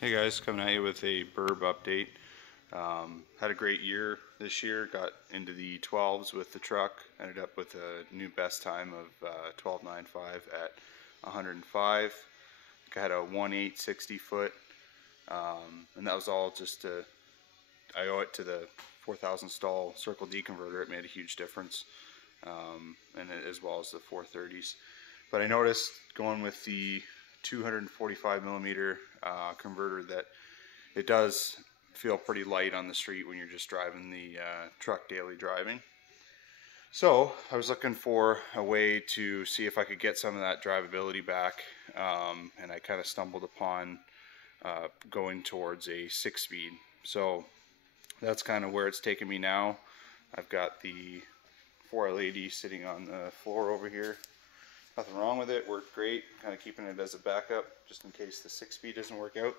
Hey guys, coming at you with a burb update. Had a great year this year, got into the 12s with the truck, ended up with a new best time of 12.95 at 105. I had a 1.860 foot, and that was all just I owe it to the 4,000 stall Circle D converter. It made a huge difference, and as well as the 430s. But I noticed going with the 245 millimeter converter that it does feel pretty light on the street when you're just driving the truck daily driving. So I was looking for a way to see if I could get some of that drivability back, and I kind of stumbled upon going towards a 6-speed. So that's kind of where it's taken me now. I've got the 4L80 sitting on the floor over here. Nothing wrong with it, worked great, kind of keeping it as a backup just in case the 6-speed doesn't work out.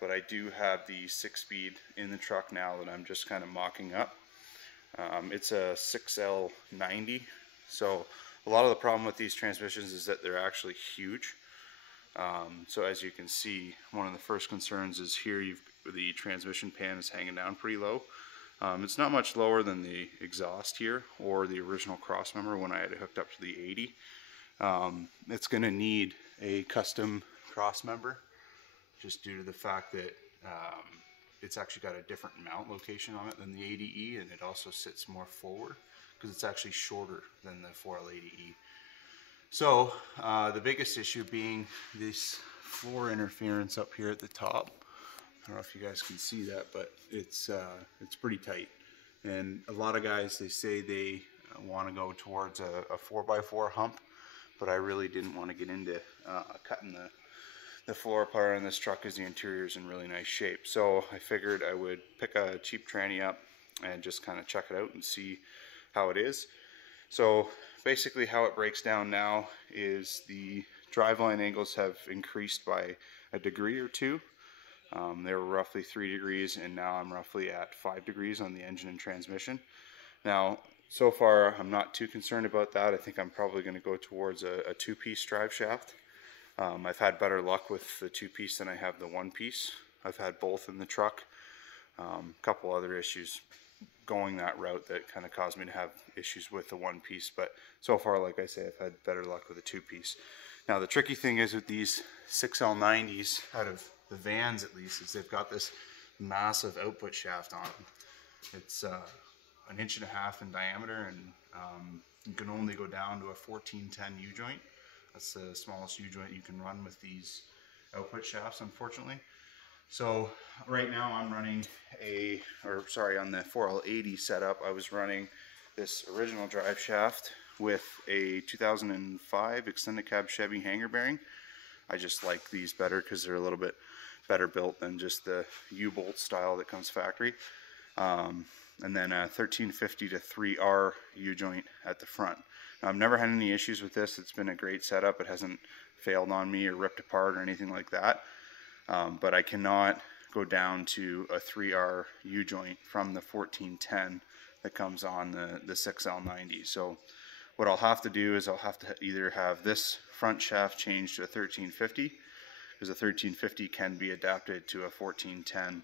But I do have the 6-speed in the truck now that I'm just kind of mocking up. It's a 6L90, so a lot of the problem with these transmissions is that they're actually huge. So as you can see, one of the first concerns is here the transmission pan is hanging down pretty low. It's not much lower than the exhaust here or the original crossmember when I had it hooked up to the 80. It's going to need a custom crossmember just due to the fact that it's actually got a different mount location on it than the 80E, and it also sits more forward because it's actually shorter than the 4L80E. So the biggest issue being this floor interference up here at the top. I don't know if you guys can see that, but it's pretty tight. And a lot of guys, they say they want to go towards a 4x4 hump, but I really didn't want to get into cutting the floor apart on this truck because the interior is in really nice shape. So I figured I would pick a cheap tranny up and just kind of check it out and see how it is. So basically how it breaks down now is the driveline angles have increased by a degree or two. They were roughly 3 degrees, and now I'm roughly at 5 degrees on the engine and transmission. Now, so far I'm not too concerned about that. I think I'm probably going to go towards a 2-piece drive shaft. I've had better luck with the 2-piece than I have the 1-piece. I've had both in the truck. A couple other issues going that route that kind of caused me to have issues with the 1-piece, but so far, like I say, I've had better luck with the 2-piece. Now the tricky thing is with these 6L90s, out of the vans at least, is they've got this massive output shaft on them. It's 1.5 inches in diameter, and you can only go down to a 1410 U-joint. That's the smallest U-joint you can run with these output shafts, unfortunately. So right now I'm running on the 4L80 setup, I was running this original drive shaft with a 2005 extended cab Chevy hanger bearing. I just like these better because they're a little bit better built than just the U-bolt style that comes factory. And then a 1350 to 3R U-joint at the front. Now, I've never had any issues with this. It's been a great setup. It hasn't failed on me or ripped apart or anything like that. But I cannot go down to a 3R U-joint from the 1410 that comes on the 6L90. So what I'll have to do is I'll have to either have this front shaft changed to a 1350, because a 1350 can be adapted to a 1410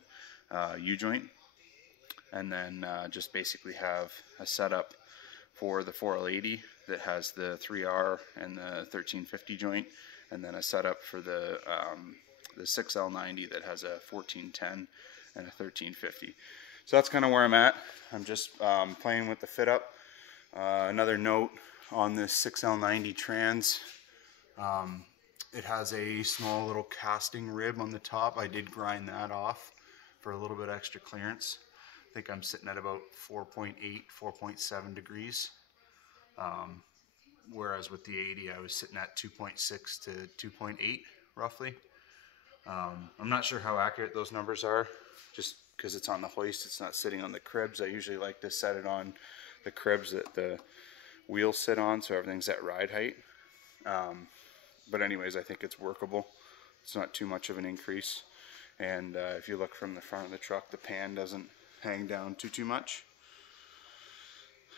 U-joint, and then just basically have a setup for the 4L80 that has the 3R and the 1350 joint, and then a setup for the 6L90 that has a 1410 and a 1350. So that's kind of where I'm at. I'm just playing with the fit up. Another note on this 6L90 trans, it has a small little casting rib on the top. I did grind that off for a little bit extra clearance. I think I'm sitting at about 4.8, 4.7 degrees. Whereas with the 80, I was sitting at 2.6 to 2.8 roughly. I'm not sure how accurate those numbers are, just because it's on the hoist, it's not sitting on the cribs. I usually like to set it on the cribs that the wheels sit on, so everything's at ride height. But anyways, I think it's workable. It's not too much of an increase. And if you look from the front of the truck, the pan doesn't hang down too much.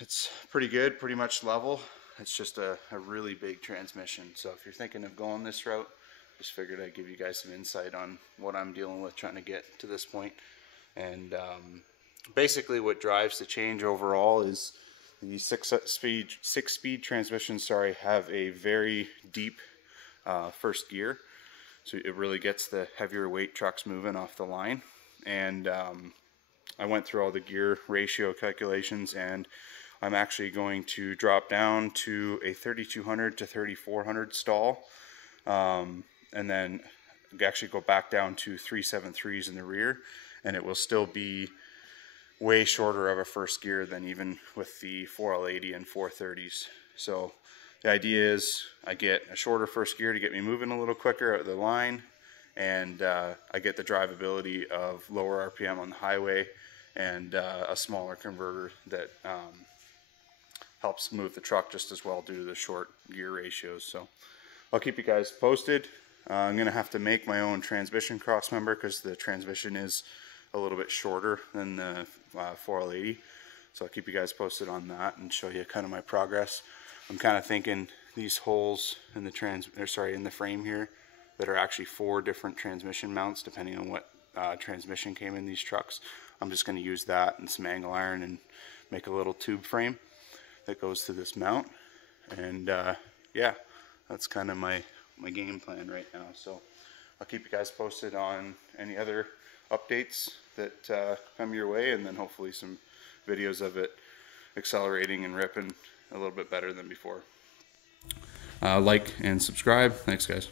It's pretty good, pretty much level. It's just a really big transmission. So if you're thinking of going this route, just figured I'd give you guys some insight on what I'm dealing with trying to get to this point. And basically what drives the change overall is the six-speed transmissions, have a very deep first gear. So it really gets the heavier weight trucks moving off the line. And I went through all the gear ratio calculations, and I'm actually going to drop down to a 3200 to 3400 stall, and then actually go back down to 373s in the rear, and it will still be way shorter of a first gear than even with the 4L80 and 430s. So the idea is I get a shorter first gear to get me moving a little quicker out of the line, and I get the drivability of lower RPM on the highway, and a smaller converter that helps move the truck just as well due to the short gear ratios. So I'll keep you guys posted. I'm going to have to make my own transmission cross member because the transmission is a little bit shorter than the 4L80. So I'll keep you guys posted on that and show you kind of my progress. I'm kind of thinking these holes in the in the frame here that are actually 4 different transmission mounts depending on what transmission came in these trucks. I'm just going to use that and some angle iron and make a little tube frame that goes to this mount. And yeah, that's kind of my game plan right now. So I'll keep you guys posted on any other updates that come your way, and then hopefully some videos of it accelerating and ripping a little bit better than before. Like and subscribe. Thanks, guys.